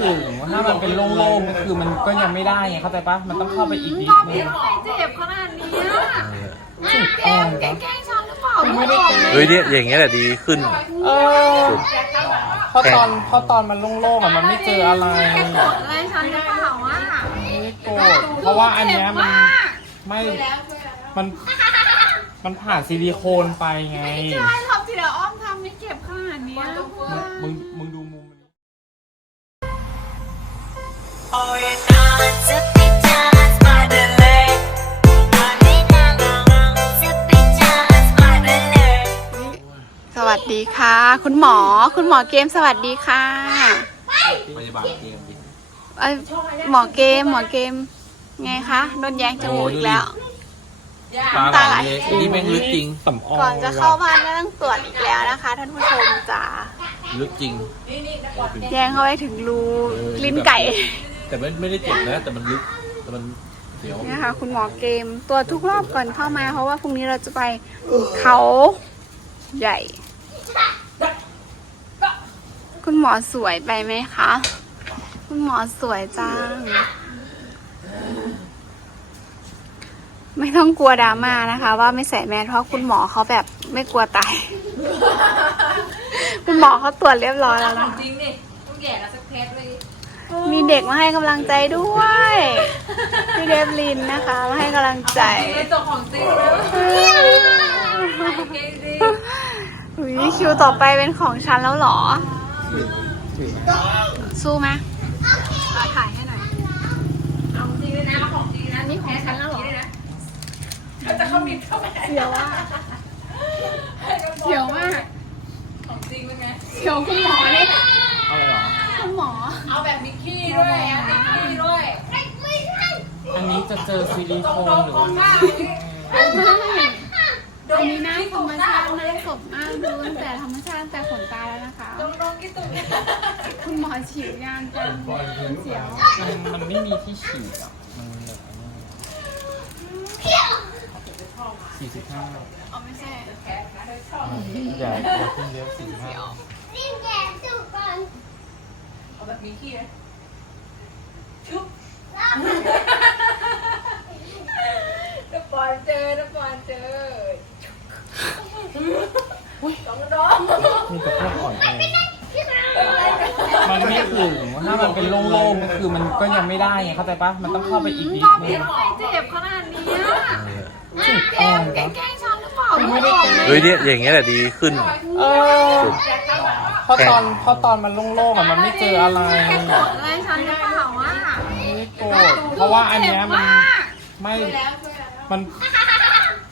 ถึงถ้ามันเป็นโล่งๆก็คือมันก็ยังไม่ได้ไงเข้าใจปะมันต้องเข้าไปอีกนิดนึงเจ็บขนาดนี้จุดอ่อนแกปะแกล้งฉันหรือเปล่าไม่ได้แกล้งเฮ้ยเนี่ยอย่างเงี้ยแหละดีขึ้น เออเพราะตอนเพราะตอนมันโล่งๆอะมันไม่เจออะไรแกโกรธอะไรฉันหรือเปล่าอะไม่ได้โกรธเพราะว่าอันเนี้ยมันไม่มันมันผ่านซิลิโคนไปไง สวัสดีค่ะ คุณหมอคุณหมอเกมสวัสดีค่ะพยาบาลเกมดิเอ้ยหมอเกมหมอเกม ไงคะโดนแยงจมูกอีกแล้ว ตาไหลเลยอันนี้แม่งลึกจริงสำออยก่อนจะเข้าบ้านก็ต้องตรวจอีกแล้วนะคะ ท่านผู้ชมจ๋าลึกจริง แยงเข้าไปถึงรูลิ้นไก่ แต่ไม่ไม่ได้เจ็บนะ แต่มันลึกแต่มันเสียวนะคะคุณหมอเกมตัวจทุกรอบก่อนเข้ามา เพราะว่าพรุ่งนี้เราจะไปเขาใหญ่ คุณหมอสวยไปไหมคะ คุณหมอสวยจัง ไม่ต้องกลัวดราม่านะคะ ว่าไม่ใส่แมสเพราะคุณหมอเขาแบบไม่กลัวตาย คุณหมอเขาตรวจเรียบร้อยแล้วนะคะจริงดิต้องแย่กันสักเทสเลย มีเด็กมาให้กำลังใจด้วยพี่เดฟลินนะคะ มาให้กำลังใจในตัวของจริงนะเก่งดีอุ๊ยคิวต่อไปเป็นของฉันแล้วเหรอ สู้ไหมขอถ่ายให้หน่อยเอาจริงเลยนะเอาของจริงนะนี่ของฉันแล้วเหรอก็จะเข้ามิดเข้าไปเสียวอะเสียวมากของจริงเป็นไงเสียวคุณหมอนี่อ ด้วยอะมิกกี้ด้วยอันนี้จะเจอซิลิโคนหรือว่าอันนี้หน้าธรรมชาติหน้าสดมากดูตั้งแต่ธรรมชาติตั้งแต่ขนตาแล้วนะคะดงดงกี่ตุ่มคุณหมอฉีดยางกันเสียวมันมันไม่มีที่ฉีดอะมันเหลือสี่สิบห้าเอาไม่ใช่อย่าอย่าเพิ่งเยอะสี่สิบห้าเอาแบบมิกกี้เลยชุบ นปอนเจอนปอนเจอดงดงนี่กับพวกอ่อนแอมันไม่ถึงถ้ามันเป็นโล่งๆก็คือมันก็ยังไม่ได้ไงเข้าใจปะมันต้องเข้าไปอีกนิดนึงเจ็บขนาดนี้จุดอ่อนแกปะแกล้งฉันหรือเปล่าไม่ได้แกล้งเฮ้ยเนี่ยอย่างเงี้ยแหละดีขึ้น เออเพราะตอนเพราะตอนมันโล่งๆอะมันไม่เจออะไรแกโกรธอะไรฉันหรือเปล่าอะไม่ได้ โกรธเพราะว่าอันเนี้ยมันไม่ มัน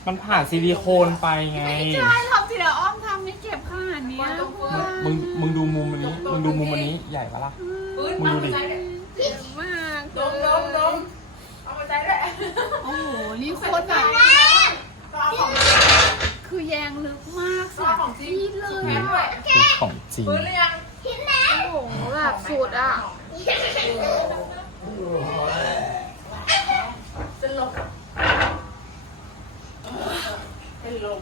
มันผ่านซิลิโคนไปไง ใช่ทำทีละอ้อมทำไม่เจ็บขนาดนี้มึง มึงดูมุมอันนี้ มึงดูมุมอันนี้ใหญ่ปะล่ะปืนมึงดูดิ เจ็บมากดมดมดมเอามาใจด้วยโอ้โห นี่โคตรแบบคือแยงลึกมากเสียงจี๊ดเลยนี่อะคือของจริงปืนหรือยังโอ้โหแบบสุดอะเป็นลมเป็นลม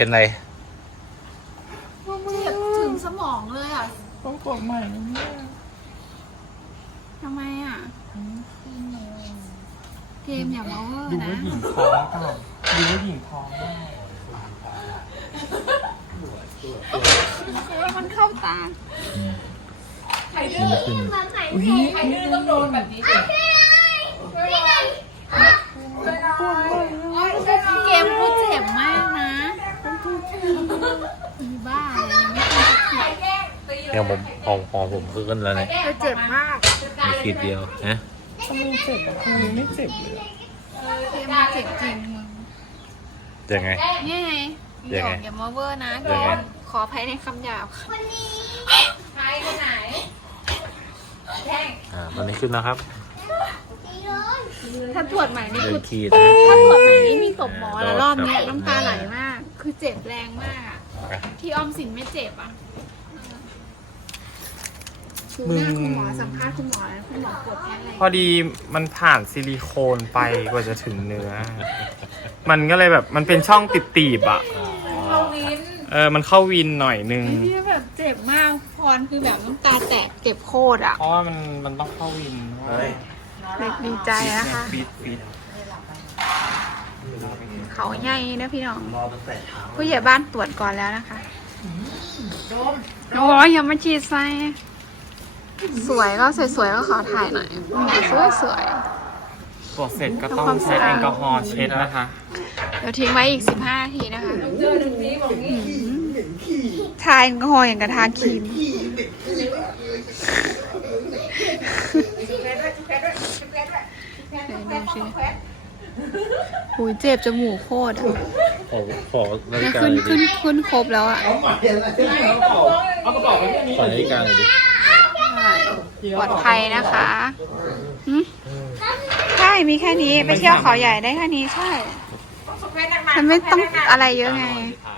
เป็นไรเจ็บถึงสมองเลยอะต้องกดใหม่นะเนี่ยทำไมอะเกมอย่ามาเวอร์ดูนะว่าหญิงท้องเปล่าดูว่าหญิงท้องเปล่าแล้วมันเข้าตา ใครดื้อใครดื้อต้องโดนแบบนี้สิช่วยหน่อยช่วยหน่อยช่วยหน่อย เกมพูดเจ็บมากนะมี บ้าอะไรยังไม่เคยใครแกล้งตีเลยเนี่ยผมพองพองผมขึ้นแล้วเนี่ยจะเจ็บมากมีขีดเดียวนะทำไมเจ็บอะคุณไม่เจ็บเลยอะเกมมันเจ็บจริงมึงยังไงนี่ไงยังไงอย่ามาเวอร์นะเกยังไงมขออภัยในคำหยาบค่ะใครคนไหนแท่งอ่าตอนนี้ขึ้นแล้วครับถ้าตรวจใหม่นี่เดิคืนอขีดถ้าตรวจใหม่นี่มีตบหมอแล้วรอบเนี้ยน้ำตาไหลมาก คือเจ็บแรงมากอะที่ออมสินไม่เจ็บอะดูหน้าคุณหมอสัมภาษณ์คุณหมอแล้วคุณหมอกดแค่อะไรพอดีมันผ่านซิลิโคนไปกว่าจะถึงเนื้อ มันก็เลยแบบมันเป็นช่องติดๆอะฮาวินเเออ มันเข้าวินหน่อยนึงไอ้ที่แบบเจ็บมากพรคือแบบน้ำตาแตกเจ็บโคตรอะเพราะว่ามันมันต้องเข้าวินเฮ้ยเด็กดีใจนะคะ ฟีดฟีด เขาใหญ่นะพี่น้องรอตั้งแต่เช้าผู้ใหญ่บ้านตรวจก่อนแล้วนะคะโอ้ยยังไม่ฉีดไฟสวยก็สวยๆก็ขอถ่ายหน่อยสวยสวยตรวจเสร็จก็ต้องทำความใช้สะอาดแอลกอฮอล์เช็ดนะคะ ๆเดี๋ยวทิ้งไว้อีก 15นาทีนะคะเจอหนึ่งทีบอกงี้ทาแอลกอฮอล์อย่างกระทาครีมชุบแพ้ด้วยชุบแพ้ด้วยชุบแพ้ด้วยชุบแพ้ชุบแพ้ชุบแพ้ หูยเจ็บจมูกโคตรอะขอขอนาฬิเนี่ยกาขึ้นหน่อยดิขึ้นขึ้นครบแล้วอะเอากระเป๋าไปที่นี้ขอนาฬิกาหน่อยดิปลอดภัยนะคะหึใช่ มีแค่นี้ ไปเที่ยวเขาใหญ่ได้แค่นี้ใช่ชุบแพ้หนักๆมันไม่ต้องอะไรเยอะไงค่ะ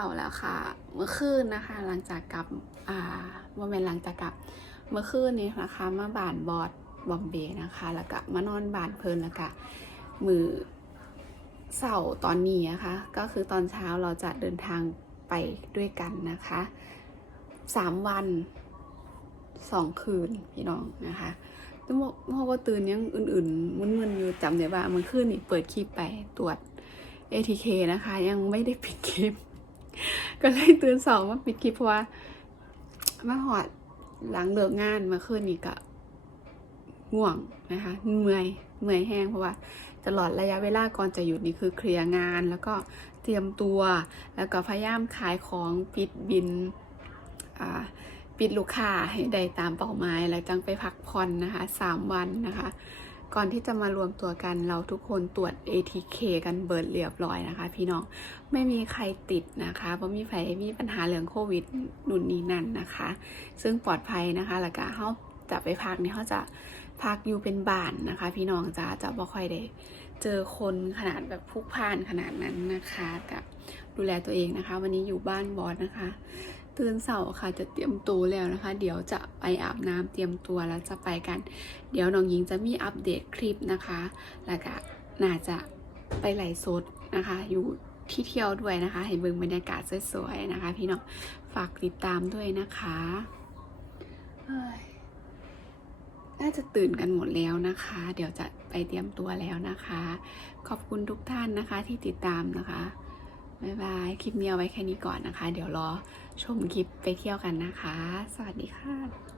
าร์แล้วค่ะ เมื่อคืนนะคะ หลังจากกลับอ่าว่าเป็นหลังจากกลับเมื่อคืนนี้นะคะมาบานบอสบอมเบย์นะคะ แล้วก็มานอนบานเพลินแล้วก็มือเสาร์ตอนนี้นะคะ ก็คือตอนเช้าเราจะเดินทางไปด้วยกันนะคะสามวันสองคืนพี่น้องนะคะแต่ว่าเพราะว่าตื่นยังอื่นๆมึนๆอยู่จำได้ว่าเมื่อคืนนี่เปิดคลิปไปตรวจ ATK นะคะ ยังไม่ได้ปิดคลิป ก็เลยตื่นสองมาปิดคลิปเพราะว่ามาหอดหลังเลิกงานมื่อคืนนี้ก็ง่วงนะคะเมื่อยเมื่อยแห้งเพราะว่าตลอดระยะเวลาก่อนจะหยุดนี่คือเคลียร์งานแล้วก็เตรียมตัว แล้วก็พยายามขายของปิดบินปิดลูกค้าให้ได้ตามเป้าหมายแล้วจังไปพักผ่อนนะคะสามวันนะคะ ก่อนที่จะมารวมตัวกันเราทุกคนตรวจ ATK กันเบิดเรียบร้อยนะคะ พี่น้องไม่มีใครติดนะคะเพราะมีใครมีปัญหาเรื่องโควิดนุ่นนี้นั่นนะคะ ซึ่งปลอดภัยนะคะแล้วก็เขาจะไปพักนี่เขาจะพักอยู่เป็นบ้านนะคะ พี่น้องจะจะบ่ค่อยได้เจอคนขนาดแบบพลุกพ่านขนาดนั้นนะคะกับดูแลตัวเองนะคะ วันนี้อยู่บ้านบอสนะคะ ตื่นเสาร์ค่ะจะเตรียมตัวแล้วนะคะ เดี๋ยวจะไปอาบน้ำเตรียมตัวแล้วจะไปกัน เดี๋ยวน้องหญิงจะมีอัปเดตคลิปนะคะ แล้วก็น่าจะไปไหลฟ์สดนะคะ อยู่ที่เที่ยวด้วยนะคะให้เบิ่งบรรยากาศสวยๆนะคะ พี่น้องฝากติดตามด้วยนะคะน่าจะตื่นกันหมดแล้วนะคะ เดี๋ยวจะไปเตรียมตัวแล้วนะคะ ขอบคุณทุกท่านนะคะที่ติดตามนะคะ บ๊ายบาย คลิปนี้เอาไว้แค่นี้ก่อนนะคะ เดี๋ยวรอชมคลิปไปเที่ยวกันนะคะ สวัสดีค่ะ